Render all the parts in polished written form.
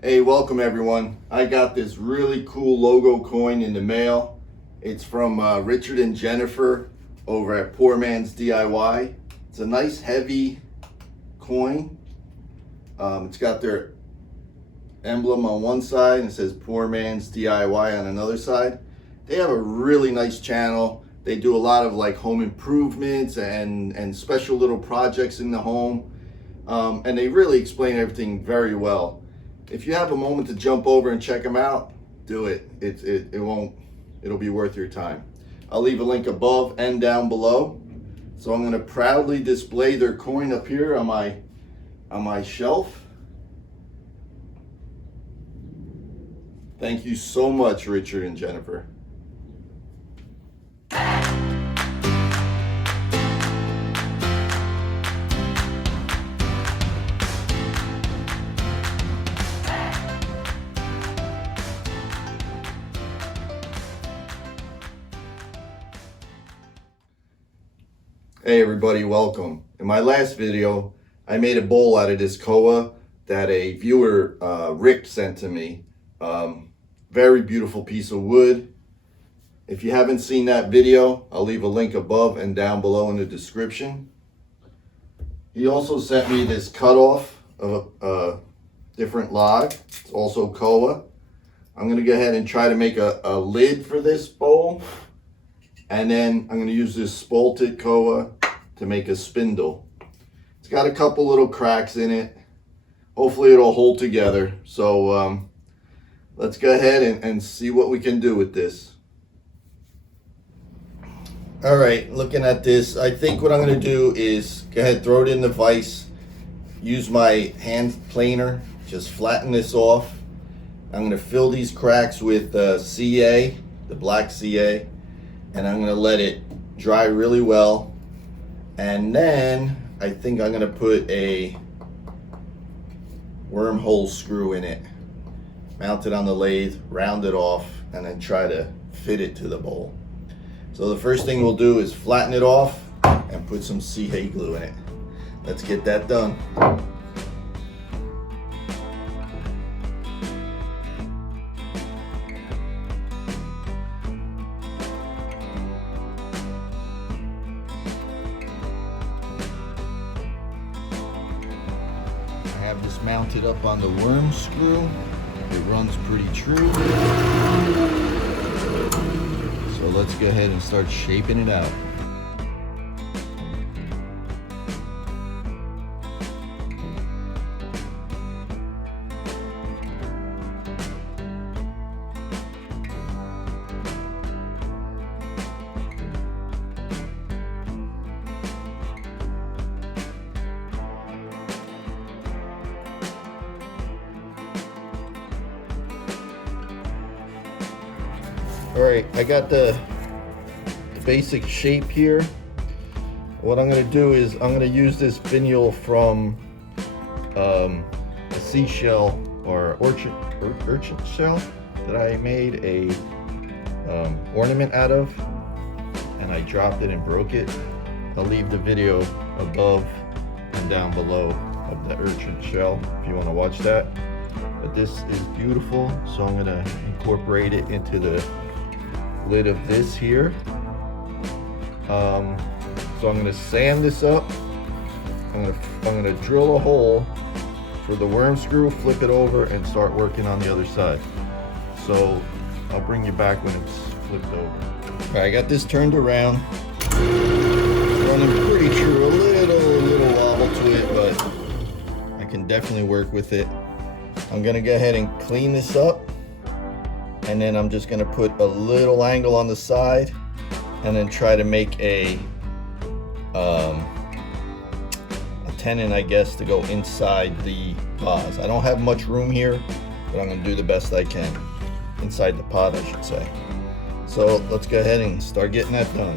Hey, welcome everyone. I got this really cool logo coin in the mail. It's from Richard and Jennifer over at Poor Man's DIY. It's a nice heavy coin. It's got their emblem on one side and it says Poor Man's DIY on another side. They have a really nice channel. They do a lot of like home improvements and special little projects in the home. And they really explain everything very well. If you have a moment to jump over and check them out, do it. It'll be worth your time. I'll leave a link above and down below. So I'm gonna proudly display their coin up here on my shelf. Thank you so much, Richard and Jennifer. Hey everybody, welcome. In my last video, I made a bowl out of this koa that a viewer, Rick, sent to me. Very beautiful piece of wood. If you haven't seen that video, I'll leave a link above and down below in the description. He also sent me this cutoff of a different log. It's also koa. I'm gonna go ahead and try to make a lid for this bowl. And then I'm gonna use this spalted koa to make a spindle. It's got a couple little cracks in it. Hopefully it'll hold together. So let's go ahead and see what we can do with this. All right, looking at this, I think what I'm gonna do is go ahead, throw it in the vise, use my hand planer, just flatten this off. I'm gonna fill these cracks with CA, the black CA, and I'm gonna let it dry really well. And then I think I'm gonna put a wormhole screw in it, mount it on the lathe, round it off, and then try to fit it to the bowl. So the first thing we'll do is flatten it off and put some CA glue in it. Let's get that done. I have this mounted up on the worm screw. It runs pretty true. So let's go ahead and start shaping it out. All right, I got the basic shape here. What I'm gonna do is I'm gonna use this finial from a seashell or urchin shell that I made a ornament out of, and I dropped it and broke it. I'll leave the video above and down below of the urchin shell if you want to watch that. But this is beautiful, so I'm gonna incorporate it into the lid of this here. So I'm gonna sand this up. I'm gonna drill a hole for the worm screw, flip it over, and start working on the other side. So I'll bring you back when it's flipped over. All right, I got this turned around. It's running pretty true, a little wobble to it, but I can definitely work with it. I'm gonna go ahead and clean this up, and then I'm just gonna put a little angle on the side and then try to make a tenon, I guess, to go inside the vase. I don't have much room here, but I'm gonna do the best I can. Inside the pot, I should say. So let's go ahead and start getting that done.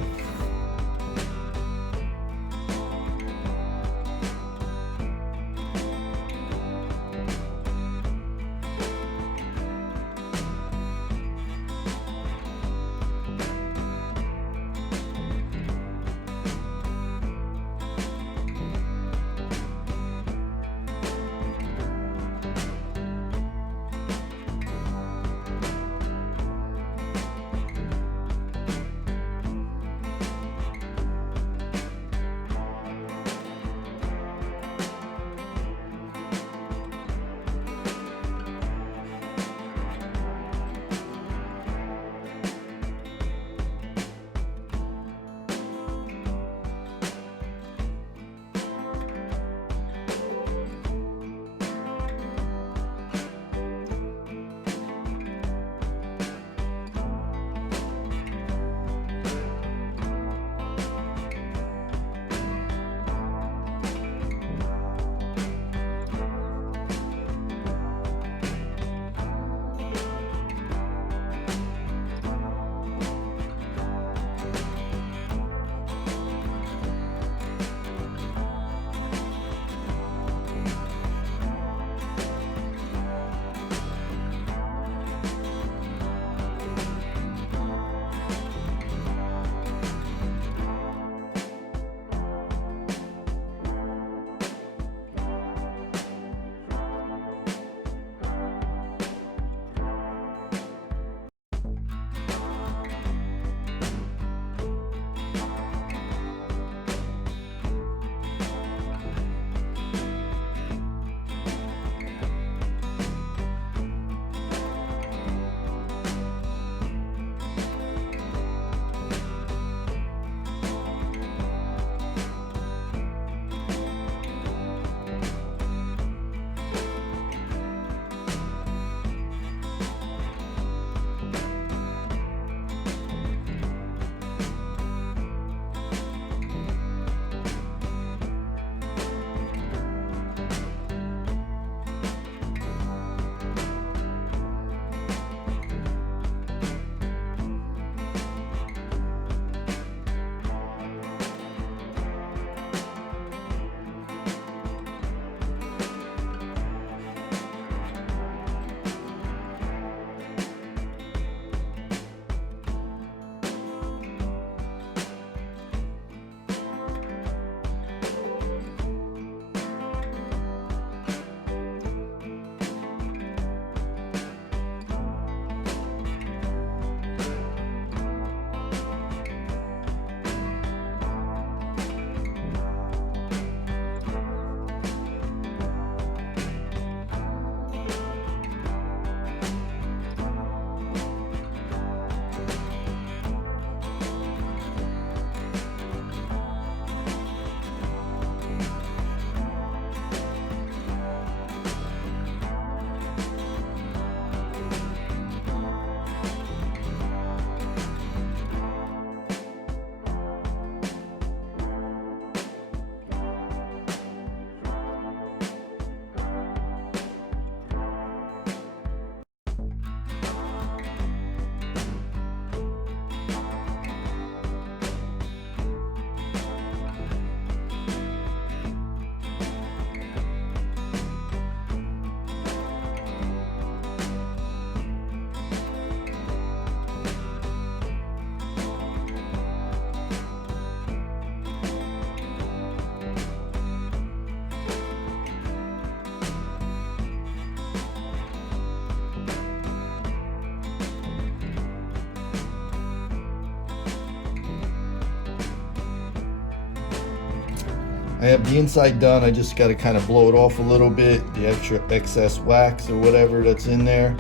I have the inside done. I just got to kind of blow it off a little bit, the extra excess wax or whatever that's in there.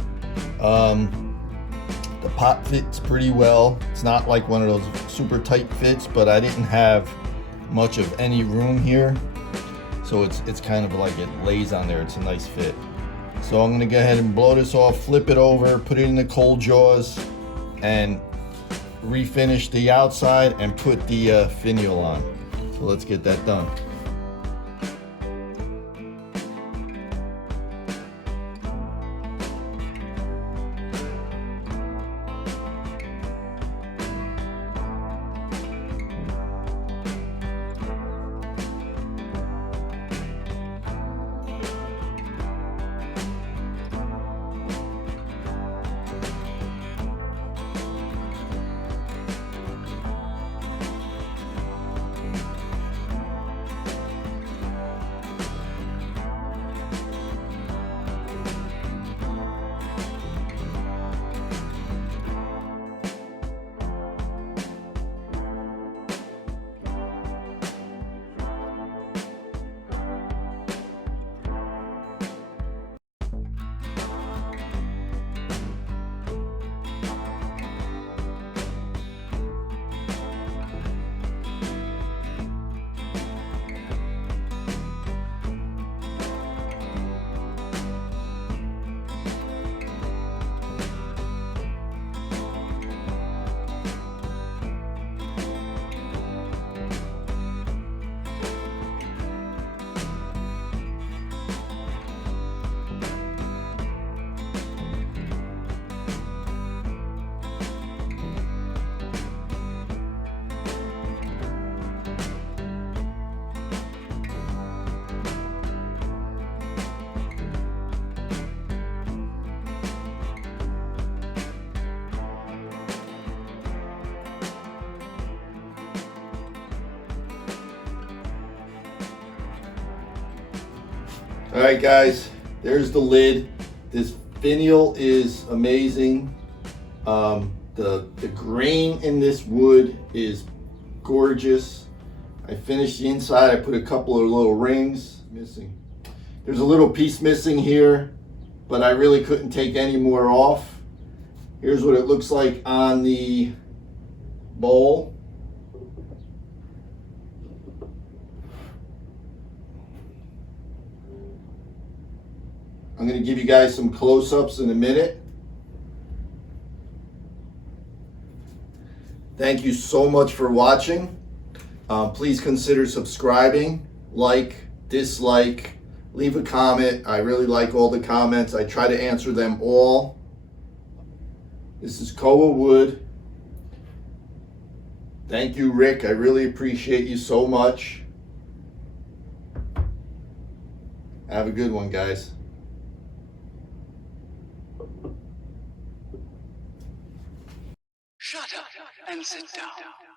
The pot fits pretty well. It's not like one of those super tight fits, but I didn't have much of any room here, so it's kind of like it lays on there. It's a nice fit. So I'm gonna go ahead and blow this off, flip it over, put it in the cold jaws, and refinish the outside and put the finial on. So let's get that done. All right, guys, there's the lid. This finial is amazing. The grain in this wood is gorgeous. I finished the inside. I put a couple of little rings missing. There's a little piece missing here, but I really couldn't take any more off. Here's what it looks like on the bowl. I'm going to give you guys some close-ups in a minute. Thank you so much for watching. Please consider subscribing, like, dislike, leave a comment. I really like all the comments. I try to answer them all. This is Koa Wood. Thank you, Rick. I really appreciate you so much. Have a good one, guys. Shut up and sit down.